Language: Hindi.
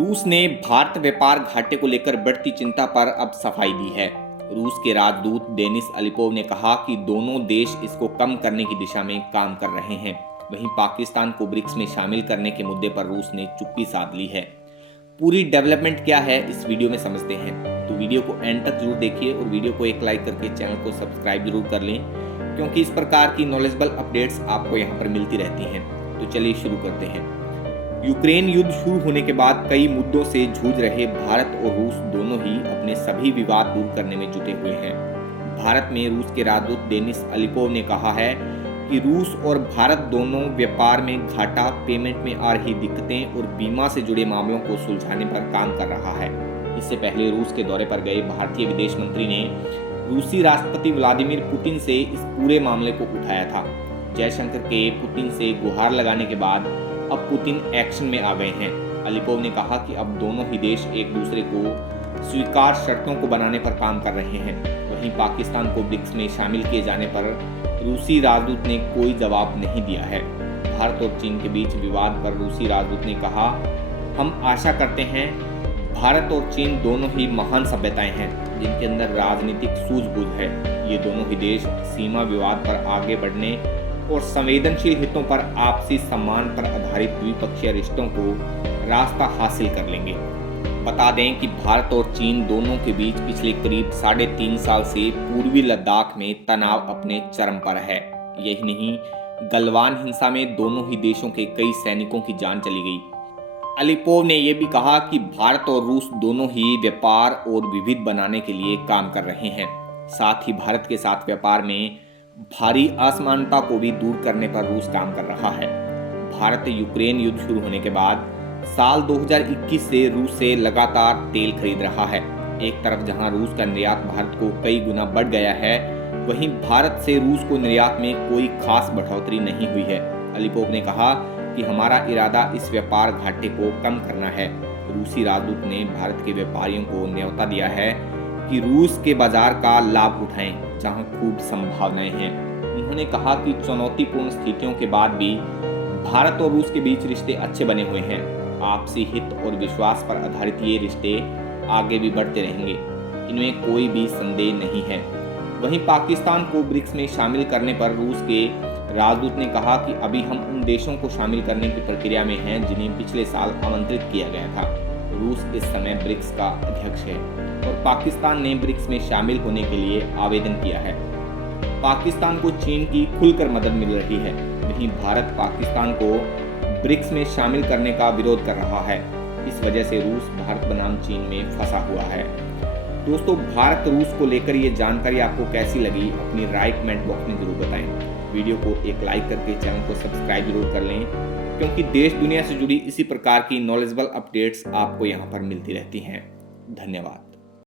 रूस ने भारत व्यापार घाटे को लेकर बढ़ती चिंता पर अब सफाई दी है। रूस के राजदूत डेनिस अलिपोव ने कहा कि दोनों देश इसको कम करने की दिशा में काम कर रहे हैं। वहीं पाकिस्तान को ब्रिक्स में शामिल करने के मुद्दे पर रूस ने चुप्पी साध ली है। पूरी डेवलपमेंट क्या है इस वीडियो में समझते हैं, तो वीडियो को एंड तक जरूर देखिए और वीडियो को एक लाइक करके चैनल को सब्सक्राइब जरूर कर लें, क्योंकि इस प्रकार की नॉलेजेबल अपडेट्स आपको यहाँ पर मिलती रहती हैं। तो चलिए शुरू करते हैं। यूक्रेन युद्ध शुरू होने के बाद कई मुद्दों से जूझ रहे भारत और रूस दोनों ही अपने सभी विवाद दूर करने में जुटे हुए हैं। भारत में रूस के राजदूत डेनिस अलिपोव ने कहा है कि रूस और भारत दोनों व्यापार में घाटा, पेमेंट में आ रही दिक्कतें और बीमा से जुड़े मामलों को सुलझाने पर काम कर रहा है। इससे पहले रूस के दौरे पर गए भारतीय विदेश मंत्री ने रूसी राष्ट्रपति व्लादिमीर पुतिन से इस पूरे मामले को उठाया था। जयशंकर के पुतिन से गुहार लगाने के बाद अब पुतिन एक्शन में आ गए हैं। अलिपोव ने कहा कि अब दोनों ही देश एक दूसरे को स्वीकार शर्तों को बनाने पर काम कर रहे हैं। वहीं पाकिस्तान को ब्रिक्स में शामिल किए जाने पर रूसी राजदूत ने कोई जवाब नहीं दिया है। भारत और चीन के बीच विवाद पर रूसी राजदूत ने कहा, हम आशा करते हैं भारत और चीन दोनों ही महान सभ्यताएं हैं जिनके अंदर राजनीतिक सूझबूझ है। ये दोनों ही देश सीमा विवाद पर आगे बढ़ने और संवेदनशील हितों पर आपसी सम्मान पर आधारित द्विपक्षीय रिश्तों को रास्ता हासिल कर लेंगे। बता दें कि भारत और चीन दोनों के बीच पिछले करीब 3.5 साल से पूर्वी लद्दाख में तनाव अपने चरम पर है। यही नहीं, गलवान हिंसा में दोनों ही देशों के कई सैनिकों की जान चली गई। अलिपोव ने यह भी कहा कि भारत और रूस दोनों ही व्यापार और विविध बनाने के लिए काम कर रहे हैं। साथ ही भारत के साथ व्यापार में भारी असमानता को भी दूर करने पर रूस काम कर रहा है। भारत यूक्रेन युद्ध शुरू होने के बाद साल 2021 से रूस से लगातार तेल खरीद रहा है। एक तरफ जहां रूस का निर्यात भारत को कई गुना बढ़ गया है, वहीं भारत से रूस को निर्यात में कोई खास बढ़ोतरी नहीं हुई है। अलिपोव ने कहा कि हमारा इरादा इस व्यापार घाटे को कम करना है। रूसी राजदूत ने भारत के व्यापारियों को न्योता दिया है कि रूस के बाजार का लाभ उठाएं, जहां खूब संभावनाएं हैं। उन्होंने कहा कि चुनौतीपूर्ण स्थितियों के बाद भी भारत और रूस के बीच रिश्ते अच्छे बने हुए हैं। आपसी हित और विश्वास पर आधारित ये रिश्ते आगे भी बढ़ते रहेंगे, इनमें कोई भी संदेह नहीं है। वहीं पाकिस्तान को ब्रिक्स में शामिल करने पर रूस के राजदूत ने कहा कि अभी हम उन देशों को शामिल करने की प्रक्रिया में हैं जिन्हें पिछले साल आमंत्रित किया गया था। रूस इस समय ब्रिक्स का अध्यक्ष है और पाकिस्तान ने ब्रिक्स में शामिल होने के लिए आवेदन किया है। पाकिस्तान को चीन की खुलकर मदद मिल रही है। वहीं भारत पाकिस्तान को ब्रिक्स में शामिल करने का विरोध कर रहा है। इस वजह से रूस भारत बनाम चीन में फंसा हुआ है। दोस्तों, भारत रूस को लेकर ये जानकारी आपको कैसी लगी, अपनी राय कमेंट बॉक्स में जरूर बताएं। वीडियो को एक लाइक करके चैनल को सब्सक्राइब जरूर कर लें, क्योंकि देश दुनिया से जुड़ी इसी प्रकार की नॉलेजेबल अपडेट्स आपको यहाँ पर मिलती रहती हैं। धन्यवाद।